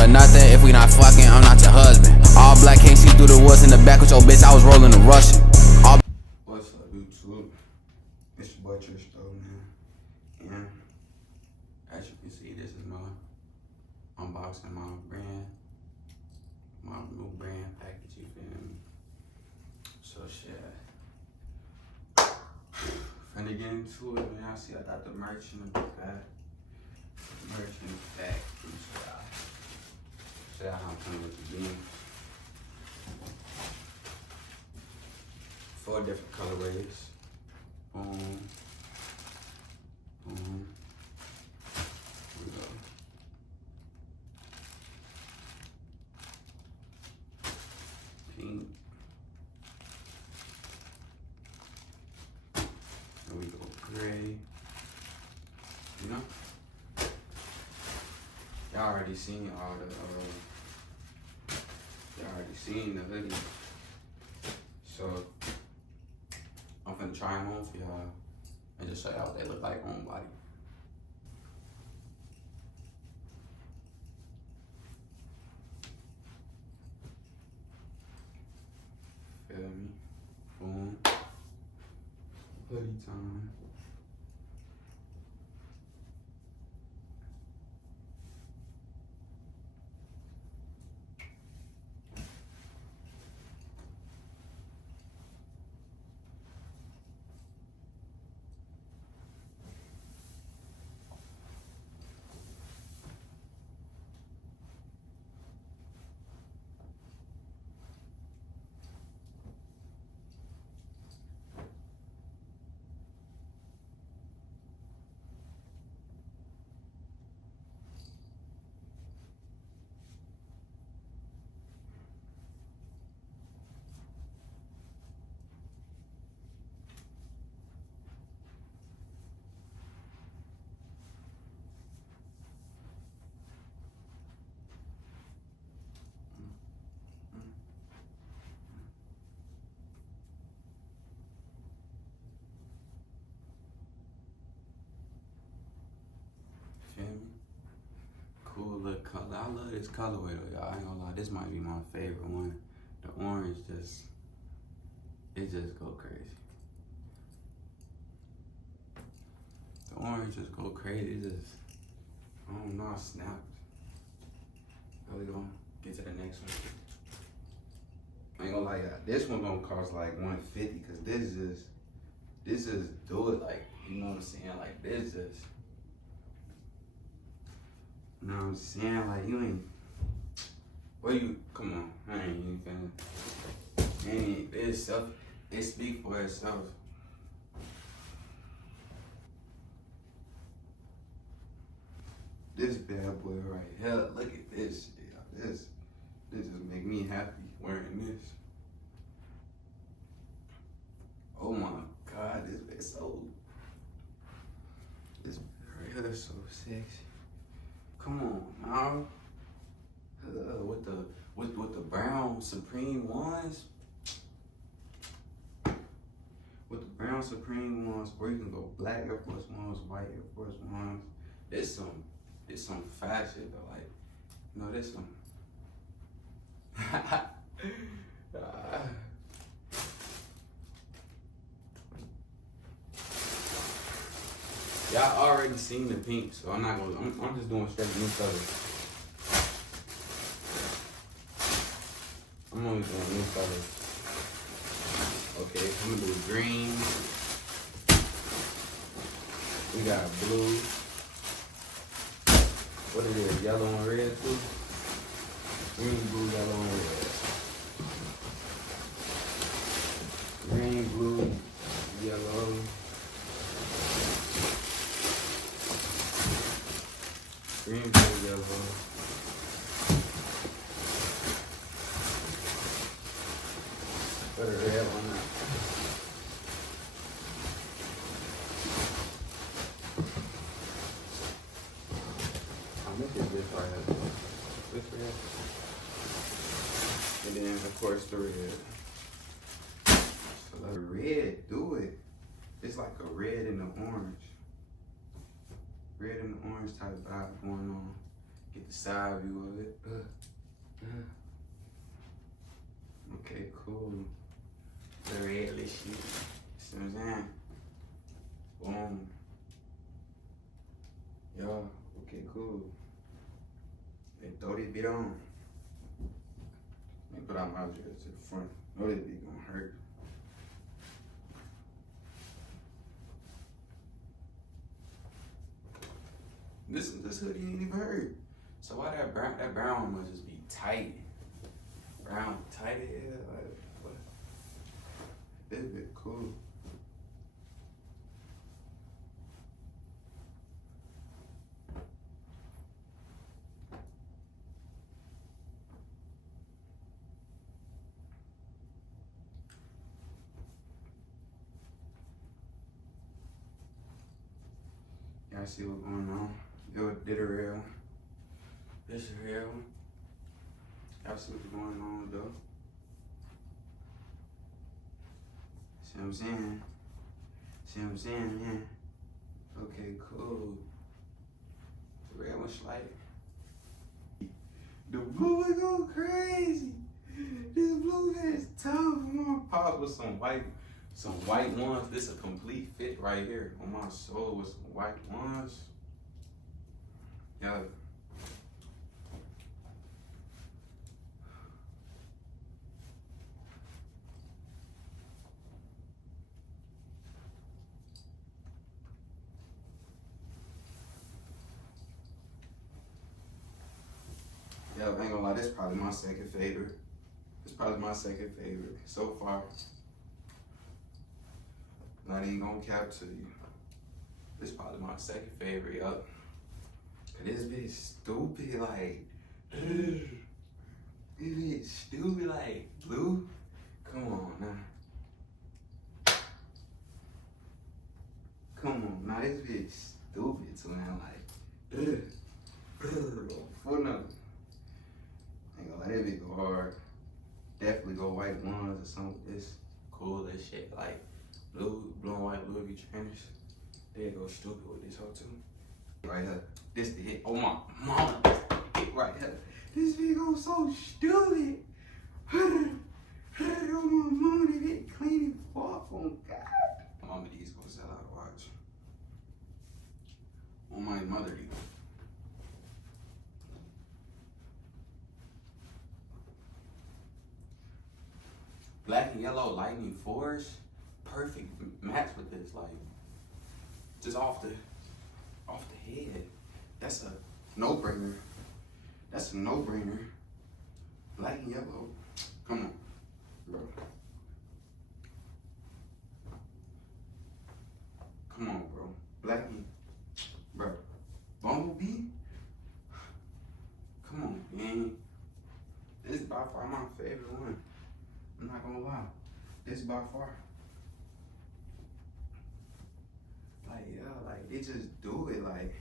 for nothing. If we not fucking, I'm not your husband. All black, can't see through the woods in the back with your bitch. I was rolling the Russian. What's up, YouTube? It's your boy Trish though, man. And as you can see, this is my unboxing my new brand package, you feel me? So shit. Finna get into it, man. I see I got the merch in the back. Merch in the back. Show y'all how I'm playing with the beans. 4 different colorways. Boom. Boom. Here we go. Pink. There we go. Gray. You know? Y'all already seen all the y'all already seen the hoodie. So I'm finna try them on for y'all and just show y'all what they look like on body. Feel me? Boom. Hoodie time. Feel me? Cool look color. I love this colorway though, y'all. I ain't gonna lie, this might be my favorite one. The orange just, it just go crazy. The orange just go crazy. It just, I don't know, I snapped. We gonna get to the next one. I ain't gonna lie, y'all. This one gonna cost like $150 because this is do it like, you know what I'm saying? Like this just, you know what I'm saying? Like you ain't, well you, come on, I ain't even finna, itself, it speak for itself. This bad boy right here, look at this shit, y'all. This just make me happy wearing this. Oh my God, this is so, this right here is so sexy. Come on, now. With the brown Supreme ones. With the brown Supreme ones, where you can go black Air Force Ones, white Air Force Ones. There's some fashion though, like, you know, there's some. Y'all already seen the pink, so I'm not gonna. I'm just doing straight new colors. I'm only doing new colors. Okay, I'm gonna do green. We got blue. What it is? Yellow and red too. Green, blue, yellow, and red. Green, blue, yellow. Green, blue, yellow. Put a red on that. I'll make this right here. This red. And then, of course, the red. So the red, do it. It's like a red and an orange. Red and the orange type vibe going on. Get the side view of it. Okay, cool. The redless shit. See what I'm saying? Boom. Yo, okay, cool. Then throw this bit on. Let me put out my dress to the front. Know this bit gonna hurt. This hoodie ain't even hurt. So why that brown one must just be tight? Brown tight as hell. Like, what? This bit cool. Y'all see what's going on? Yo, did a real. This is real. Y'all see what's going on though? See what I'm saying? See what I'm saying, man? Okay, cool. The red one slight. The blue is going crazy. This blue is tough. I'm gonna pop with some white ones. This is a complete fit right here on my soul with some white ones. Yo. Yo, I ain't gonna lie, this is probably my second favorite. It's probably my second favorite so far. Not even gonna cap to you. This is probably my second favorite, yo. This bitch stupid, like, this bitch stupid, like, blue. Come on, now. Come on, now this bitch stupid, so man, like, for nothing. Ain't gonna let that bitch go hard. Definitely go white ones or something. This cool as shit, like blue and white Louis V trainers. They go stupid with this whole too. Right here, this the hit. Oh my mama, this the hit right here. This video so stupid. Oh my mama, they hit clean and fuck on God. Mama, these gonna sell out. Watch. On my mother, these. Black and yellow lightning force, perfect match with this, like just off the head. That's a no-brainer. That's a no-brainer. Black and yellow. Come on, bro. Come on, bro. Black and bro. Bumblebee. Come on, man. This is by far my favorite one. I'm not gonna lie, this by far. Like, yeah, like, they just do it, like,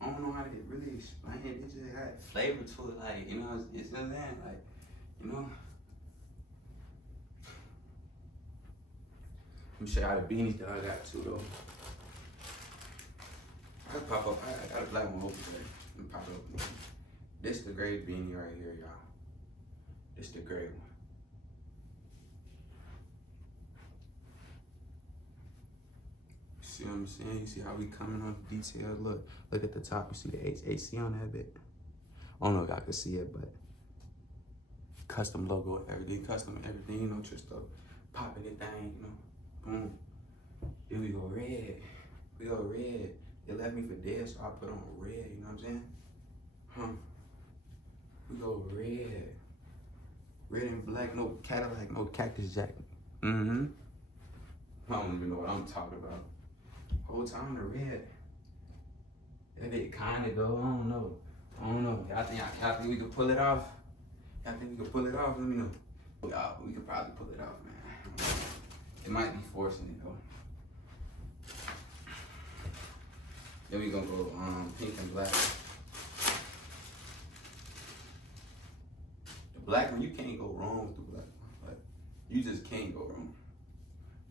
I don't know how to really explain it, it just got flavor to it, like, you know, it's just that, like, you know. Let me show you how the beanies that I got too, though. I gotta pop up, I got a black one open today. Let me pop it up. This the gray beanie right here, y'all. This the gray one. See what I'm saying? You see how we coming on the detail? Look at the top. You see the HAC on that bit? I don't know if y'all can see it, but custom logo, everything, custom everything, you know, just popping it down, you know. Boom. Then we go red. We go red. They left me for dead, so I put on red, you know what I'm saying? We go red. Red and black, no Cadillac, no Cactus Jack. I don't even know what I'm talking about. Whole time the red. That bit kinda though, I don't know. Y'all think we can pull it off? Y'all think we can pull it off? Let me know. Y'all, we could probably pull it off, man. It might be forcing it though. Then we gonna go pink and black. The black one, you can't go wrong with the black one. Like, you just can't go wrong.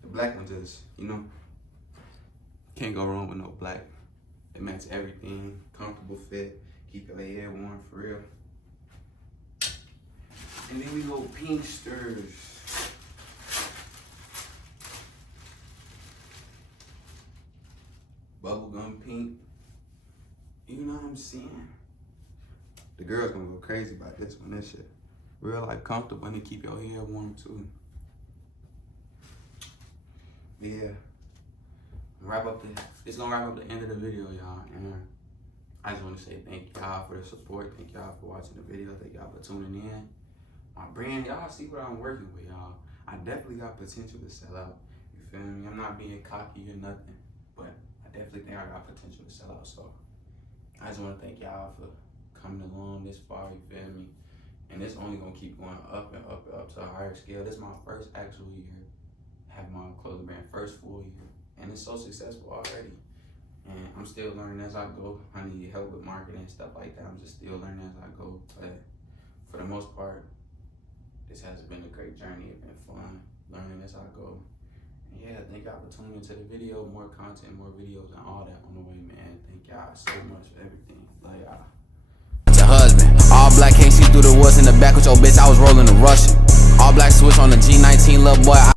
The black one just, you know, can't go wrong with no black. It matches everything, comfortable fit, keep your head warm for real. And then we go Pinksters. Bubblegum pink. You know what I'm saying? The girls gonna go crazy about this one. This shit real like comfortable and keep your head warm too. Yeah. It's gonna wrap up the end of the video, y'all. And I just wanna say thank y'all for the support. Thank y'all for watching the video. Thank y'all for tuning in. My brand, y'all see what I'm working with, y'all. I definitely got potential to sell out. You feel me? I'm not being cocky or nothing, but I definitely think I got potential to sell out. So I just wanna thank y'all for coming along this far, you feel me? And it's only gonna keep going up and up and up to a higher scale. This is my first actual year having my own clothing brand, first full year. And it's so successful already. And I'm still learning as I go. I need help with marketing and stuff like that. I'm just still learning as I go. But for the most part, this has been a great journey. It's been fun learning as I go. And yeah, thank y'all for tuning into the video. More content, more videos, and all that on the way, man. Thank y'all so much for everything. Love y'all. Your husband. All black, can't see through the woods in the back with your bitch. I was rolling the Russian. All black switch on the G19, little boy.